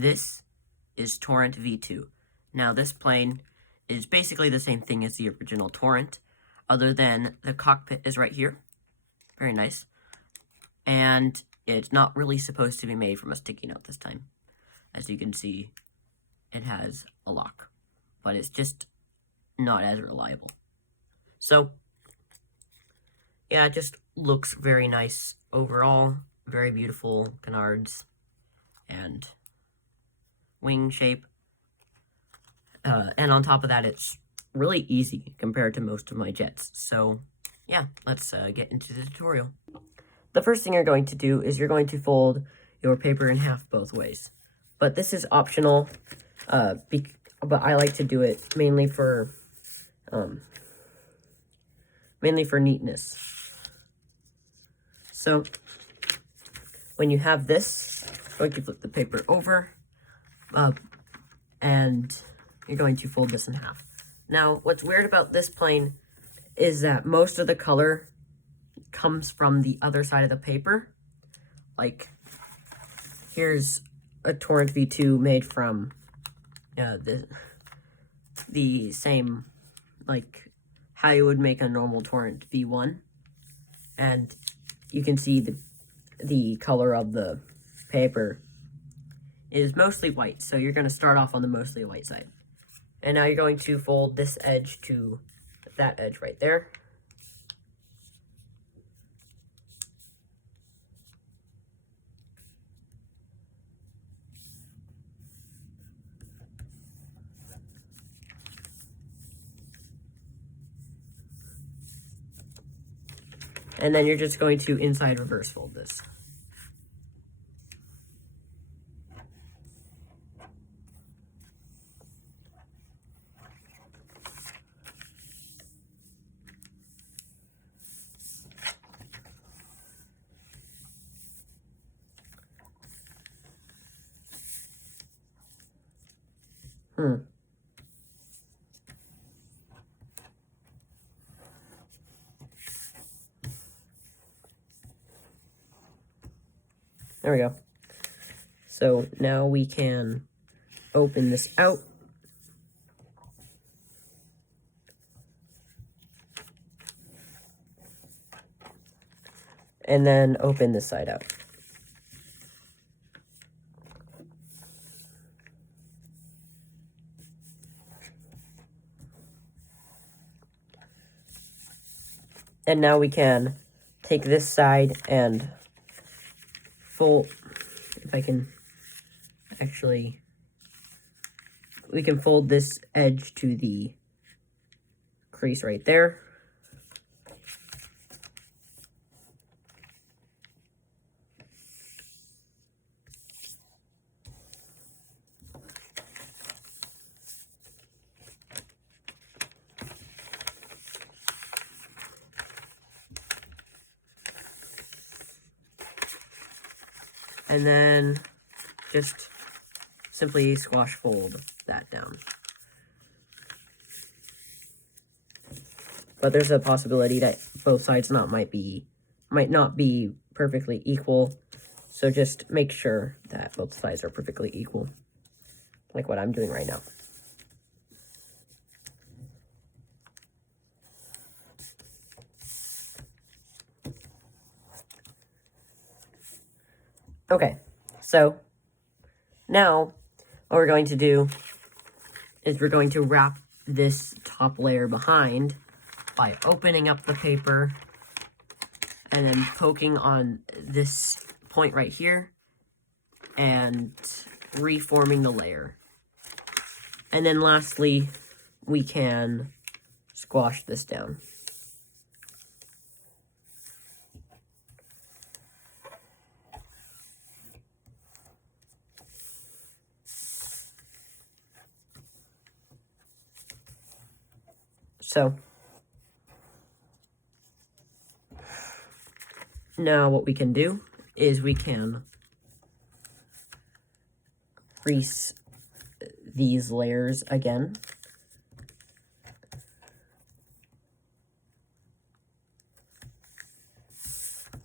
this is Torrent V2. Now this plane is basically the same thing as the original Torrent, other than the cockpit is right here. Very nice. And it's not really supposed to be made from a sticky note this time. As you can see, it has a lock, but it's just not as reliable. So, yeah, it just looks very nice overall. Very beautiful canards and wing shape. And on top of that, it's really easy compared to most of my jets. So, yeah, let's get into the tutorial. The first thing you're going to do is you're going to fold your paper in half both ways. But this is optional, but I like to do it mainly for neatness. So, when you have this, you're going to flip the paper over, and you're going to fold this in half. Now, what's weird about this plane is that most of the color comes from the other side of the paper. Like, here's a Torrent V2 made from the same, like, how you would make a normal Torrent V1. And you can see the color of the paper is mostly white, so you're going to start off on the mostly white side. And now you're going to fold this edge to that edge right there. And then you're just going to inside reverse fold this. There we go. So now we can open this out. And then open this side out. And now we can take this side and fold, if I can actually, we can fold this edge to the crease right there. And then just simply squash fold that down. But there's a possibility that both sides might not be perfectly equal. So just make sure that both sides are perfectly equal, like what I'm doing right now. Okay, so now what we're going to do is we're going to wrap this top layer behind by opening up the paper and then poking on this point right here and reforming the layer. And then lastly, we can squash this down. So, now what we can do is we can crease these layers again.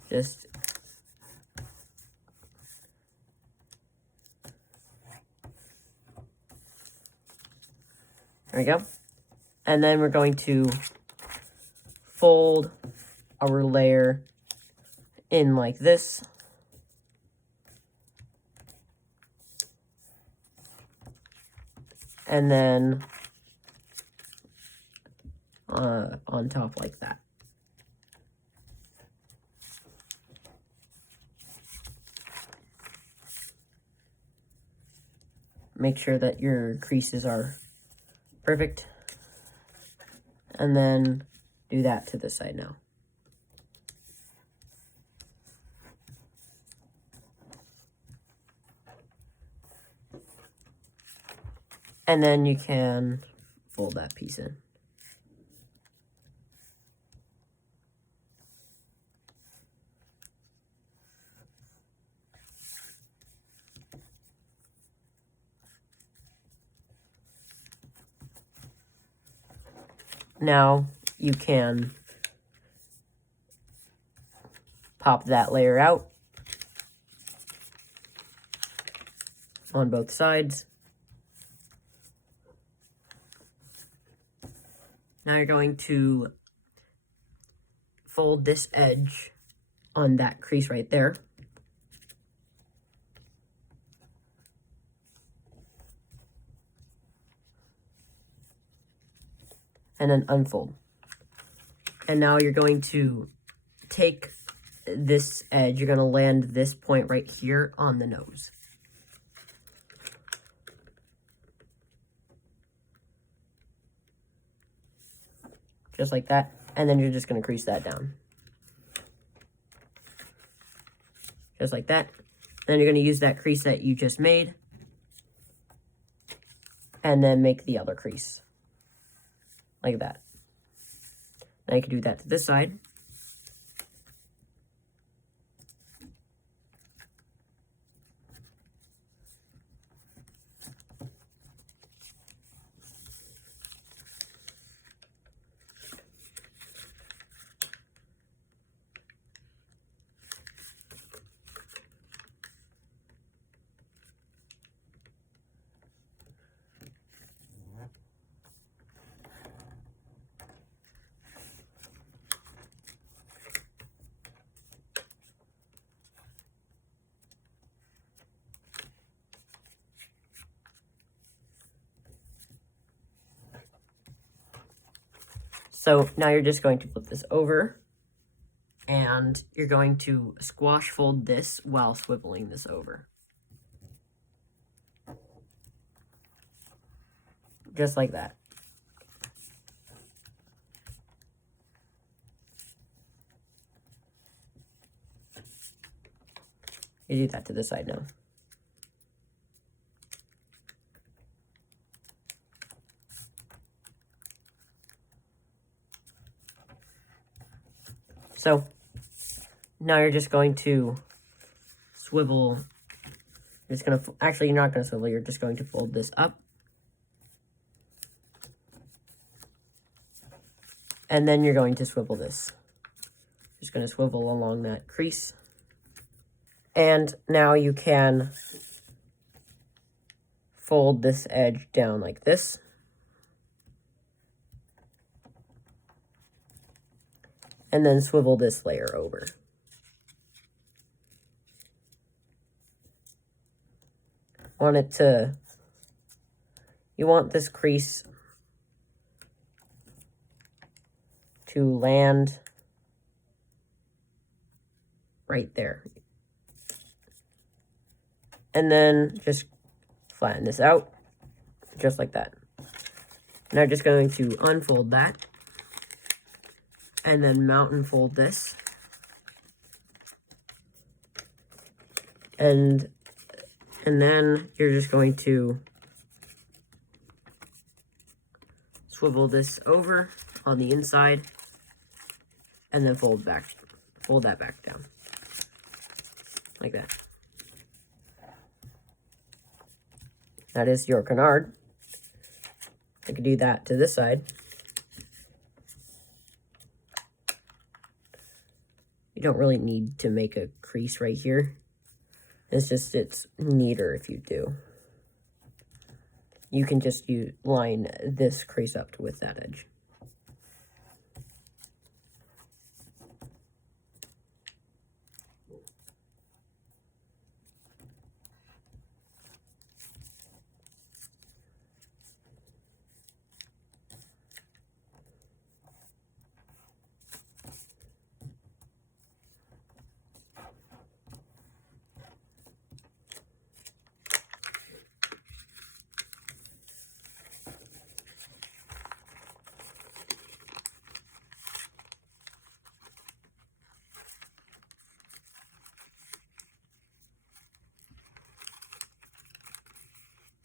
Just There we go. And then we're going to fold our layer in like this. And then on top like that. Make sure that your creases are perfect. And then do that to this side now. And then you can fold that piece in. Now you can pop that layer out on both sides. Now you're going to fold this edge on that crease right there. And then unfold. And now you're going to take this edge, you're going to land this point right here on the nose. Just like that. And then you're just going to crease that down. Just like that. Then you're going to use that crease that you just made. And then make the other crease. Like that. Now you can do that to this side. So now you're just going to flip this over and you're going to squash fold this while swiveling this over. Just like that. You do that to the side now. So now you're just going to swivel. You're just going to, actually, you're not going to swivel. You're just going to fold this up. And then you're going to swivel this. Just going to swivel along that crease. And now you can fold this edge down like this. And then swivel this layer over. You want this crease to land right there. And then just flatten this out, just like that. Now just going to unfold that. And then mountain fold this. And then you're just going to swivel this over on the inside and then fold that back down. Like that. That is your canard. I could do that to this side. You don't really need to make a crease right here. It's neater if you do. you can just line this crease up with that edge.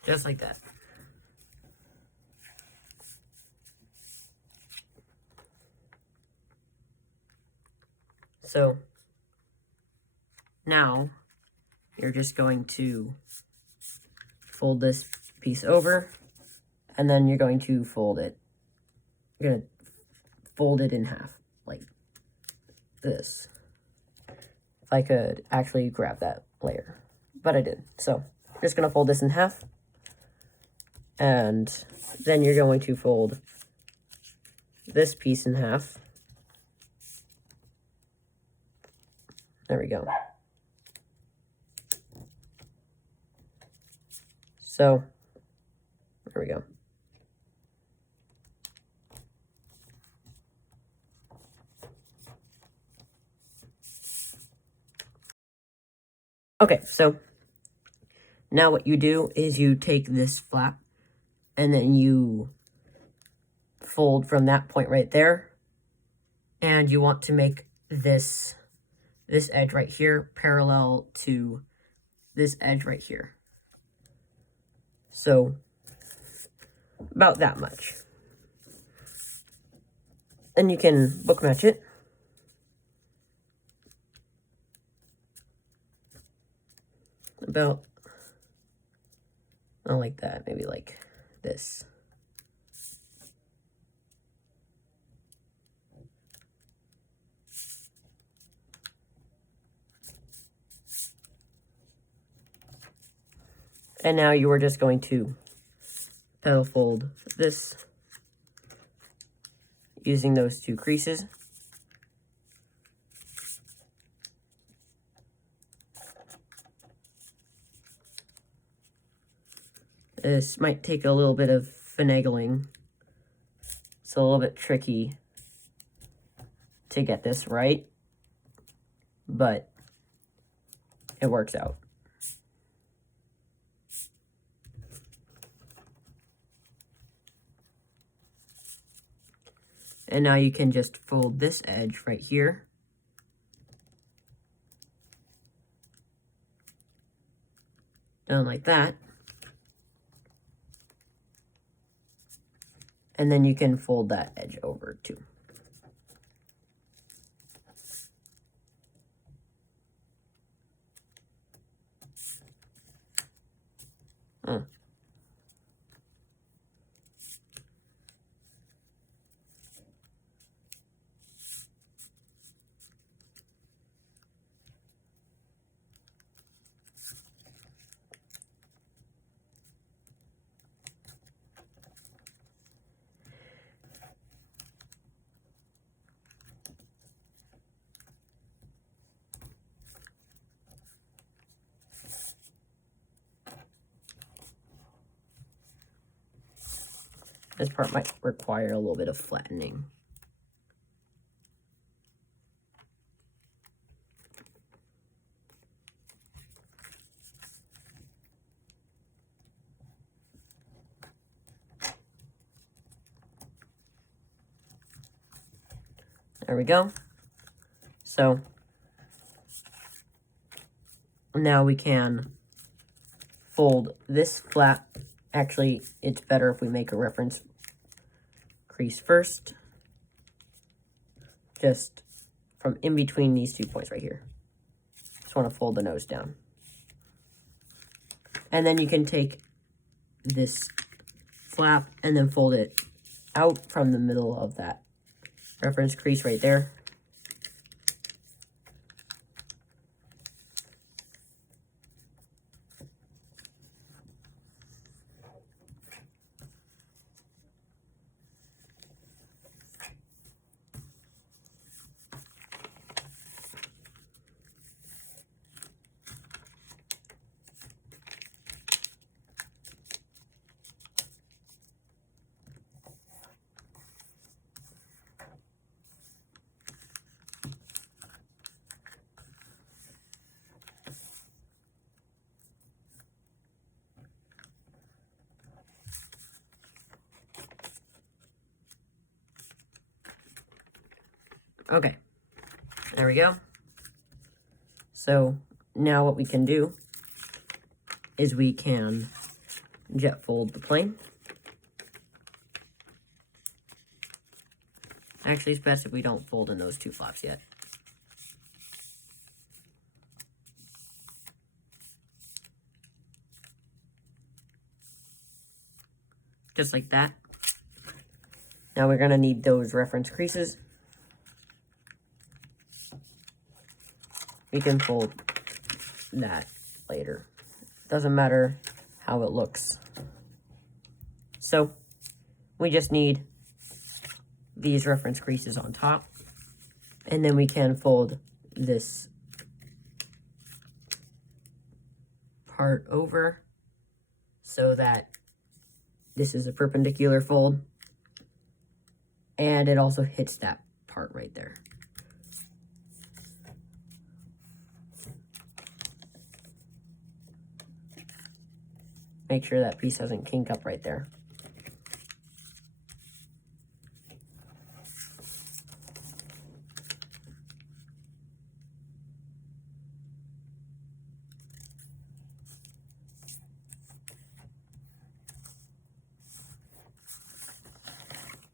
Just like that. So now you're just going to fold this piece over, and then you're going to fold it. You're going to fold it in half, like this. If I could actually grab that layer, but I did. So I'm just going to fold this in half, and then you're going to fold this piece in half. There we go. So, there we go. Okay, so now what you do is you take this flap and then you fold from that point right there, and you want to make this edge right here parallel to this edge right here. So about that much. And you can book match it. About, not like that, maybe like this. And now you are just going to petal fold this using those two creases. This might take a little bit of finagling. It's a little bit tricky to get this right, but it works out. And now you can just fold this edge right here. Down like that. And then you can fold that edge over too. This part might require a little bit of flattening. There we go. So now we can fold this flap. Actually, it's better if we make a reference crease first. Just from in between these 2 points right here. Just want to fold the nose down. And then you can take this flap and then fold it out from the middle of that reference crease right there. Okay, there we go. So now what we can do is we can jet fold the plane. Actually, it's best if we don't fold in those two flaps yet. Just like that. Now we're going to need those reference creases. We can fold that later. Doesn't matter how it looks. So we just need these reference creases on top, and then we can fold this part over so that this is a perpendicular fold, and it also hits that part right there. Make sure that piece doesn't kink up right there.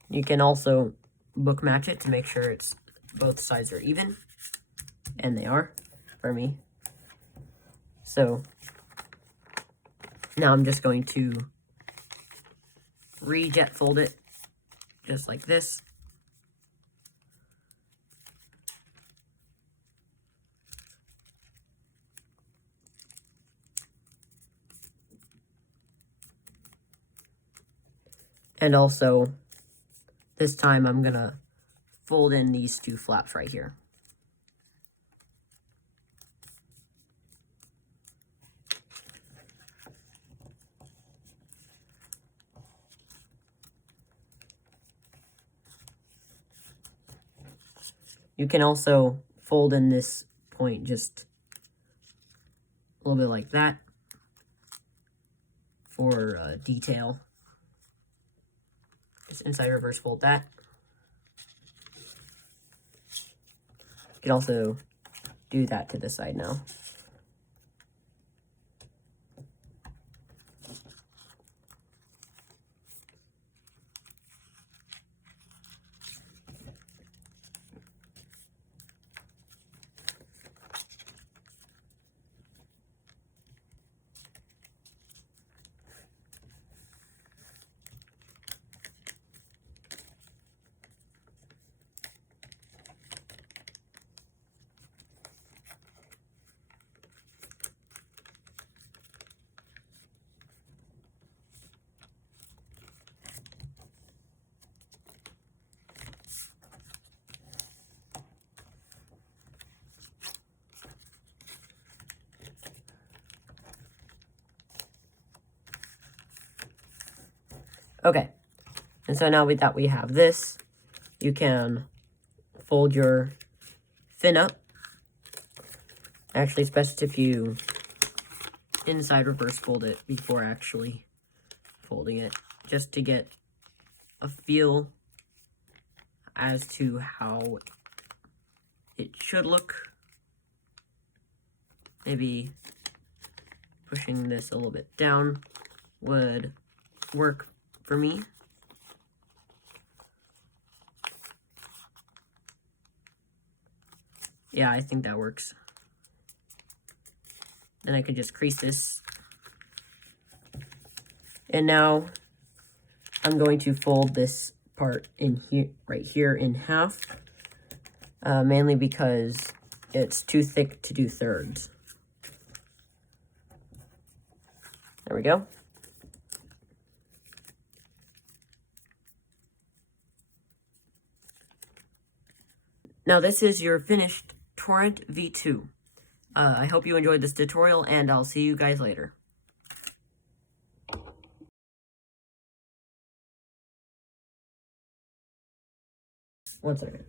You can also book match it to make sure it's both sides are even, and they are for me. So now I'm just going to re-jet fold it just like this. And also, this time I'm gonna fold in these two flaps right here. You can also fold in this point just a little bit like that for detail. Just inside reverse fold that. You can also do that to this side now. Okay, and so now that we have this, you can fold your fin up. Actually, it's best if you inside reverse fold it before actually folding it, just to get a feel as to how it should look. Maybe pushing this a little bit down would work for me. Yeah, I think that works. Then I could just crease this. And now I'm going to fold this part in here, right here, in half, mainly because it's too thick to do thirds. There we go. Now this is your finished Torrent V2. I hope you enjoyed this tutorial, and I'll see you guys later. 1 second.